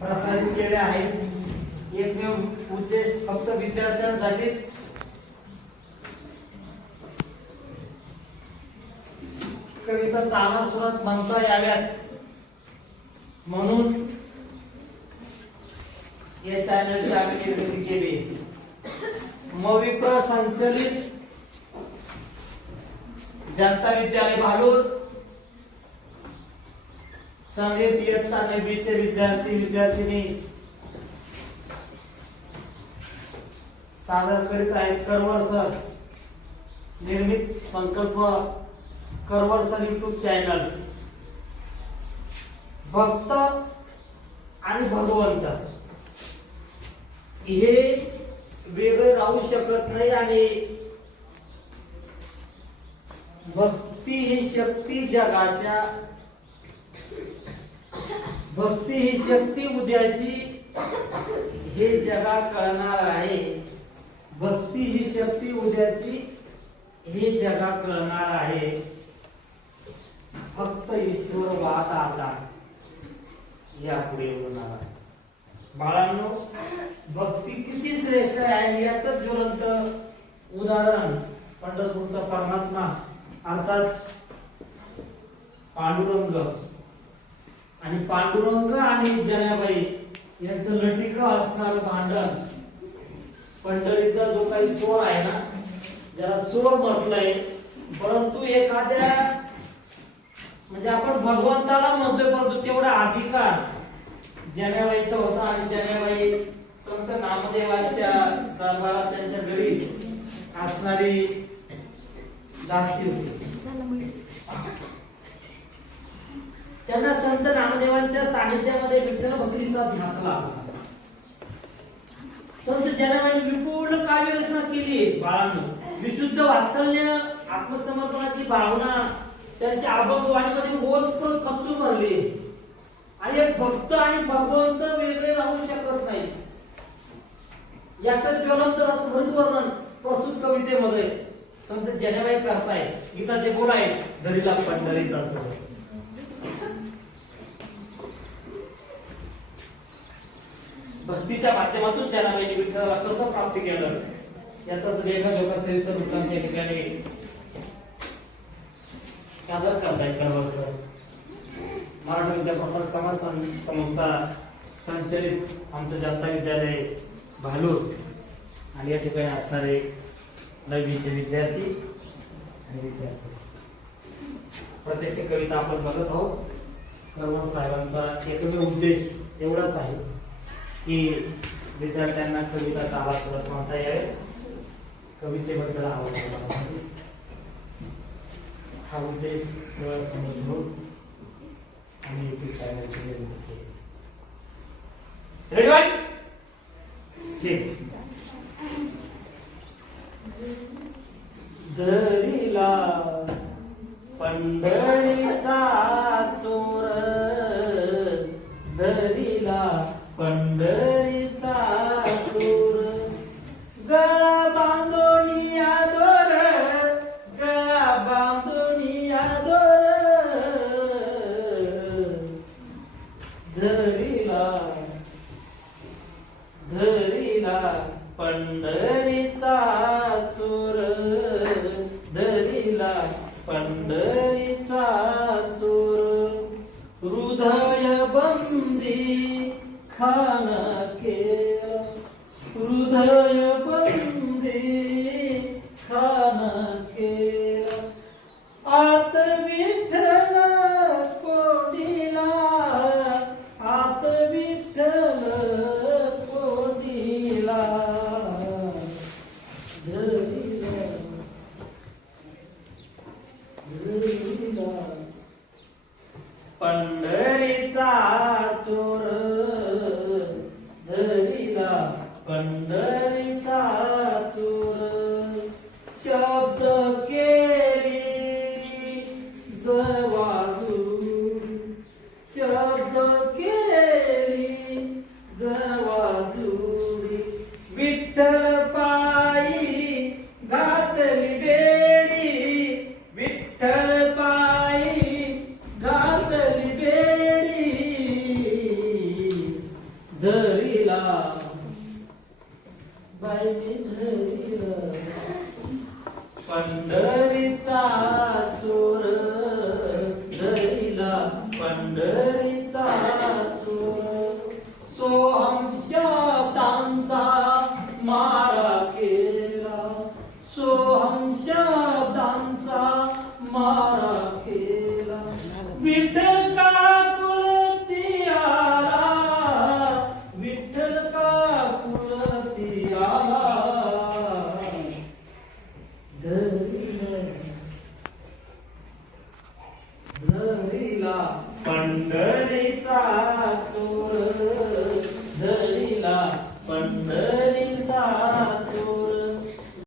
प्रसारित केले आहेत। एकमेव उद्देश फक्त विद्यार्थ्यांसाठीच कविता तानासुरात म्हणता याव्यात म्हणून या चॅनलची आम्ही निर्मिती केली। मविप्र संचलित जनता विद्यालय भालूर संगीत इयत्ता 9वी चे विद्यार्थी विद्यार्थिनी सादर करीत आहेत करवर सर निर्मित संकल्प करवर सर यूट्यूब चॅनल। भक्त आणि भगवंत हे वेगळे राहू शकत नाही आणि भक्ती ही शक्ती जगाच्या भक्ती ही शक्ती उद्याची हे जगा कळणार आहे। भक्ती ही शक्ती उद्याची हे जगा कळणार आहे। फक्त ईश्वर वाद आता यापुढे होणार आहे। बाळांनो भक्ती किती श्रेष्ठ आहे याचं ज्वलंत उदाहरण पंढरपूरचा परमात्मा अर्थात पांडुरंग आणि पांडुरंग आणि जनाबाई यांचं लटिक असणार भांडण। पंढरीचा जो काही चोर आहे ना ज्याला चोर म्हटलंय परंतु एखाद्या म्हणजे आपण भगवंताला म्हणतोय परंतु तेवढा अधिकार जनाबाईचा होता आणि जनाबाई संत नामदेवाच्या दरबारात त्यांच्या घरी असणारी दासी होती। त्यांना संत नामदेवांच्या सानिध्यामध्ये विठ्ठल भक्तीचा ध्यास लागला। संत जनाबाईंनी विपुल काव्य रचना केली आहे। बाळांनो विशुद्ध वात्सल्य आत्मसमर्पणाची भावना त्यांच्या अभंगवाणीमध्ये ओतप्रोत खचून भरली आणि एक भक्त आणि भगवंत वेगळे राहू शकत नाही याचं ज्वलंत रसभरीत वर्णन प्रस्तुत कवितेमध्ये संत जनाबाई करताय। गीताचे बोल आहेत धरीला पंढरीचा चोर। भक्तीच्या माध्यमातून जनाबाईंनी विठ्ठलाला कसं प्राप्त केलं याचाच लेखा सविस्तर वृत्तांत या ठिकाणी सादर करताय करवर सर। मराठी विद्याप्रसारक समाज संस्था संचलित आमचं जनता विद्यालय भालूर आणि या ठिकाणी असणारे 9वी चे विद्यार्थी आणि विद्यार्थी प्रत्यक्ष कविता आपण बघत आहोत। करवर साहेबांचा एकमेव उद्देश एवढाच आहे की विद्यार्थ्यांना कविता तालासुरात म्हणता यावे, कवितेबद्दल आवड हा उद्देश समोर घेऊन आम्ही यूट्यूब चॅनलची निर्मिती केली। रेडी ठीक धरीला पंढरीचा चोर धरीला पंढरीचा चोर गळा बांधोनिया दोर गळा बांधोनिया दोर धरीला धरीला पंढरीचा चोर धरीला पंढरीचा चोर हृदय बंदी खान केला हृदय बंदी खान केला आत विठ्ठल कोंडीला आत विठ्ठल कोंडीला धरीला धरीला पंढरीचा चोर धरीला पंढरीचा चोर शब्द केली जवाजू शब्द केली जवाजूरी विठ्ठल पायी घातली बेडी विठ्ठल पायी घातली बेडी मी धरिलं. पंढरीचा चोर धरिला, पंढरीचा चोर. सोहम शब्दांचा मारा केला, सोहम शब्दांचा मारा केला. विठ्ठल का कुलती आला, विठ्ठल का कुलती आला. धरिलं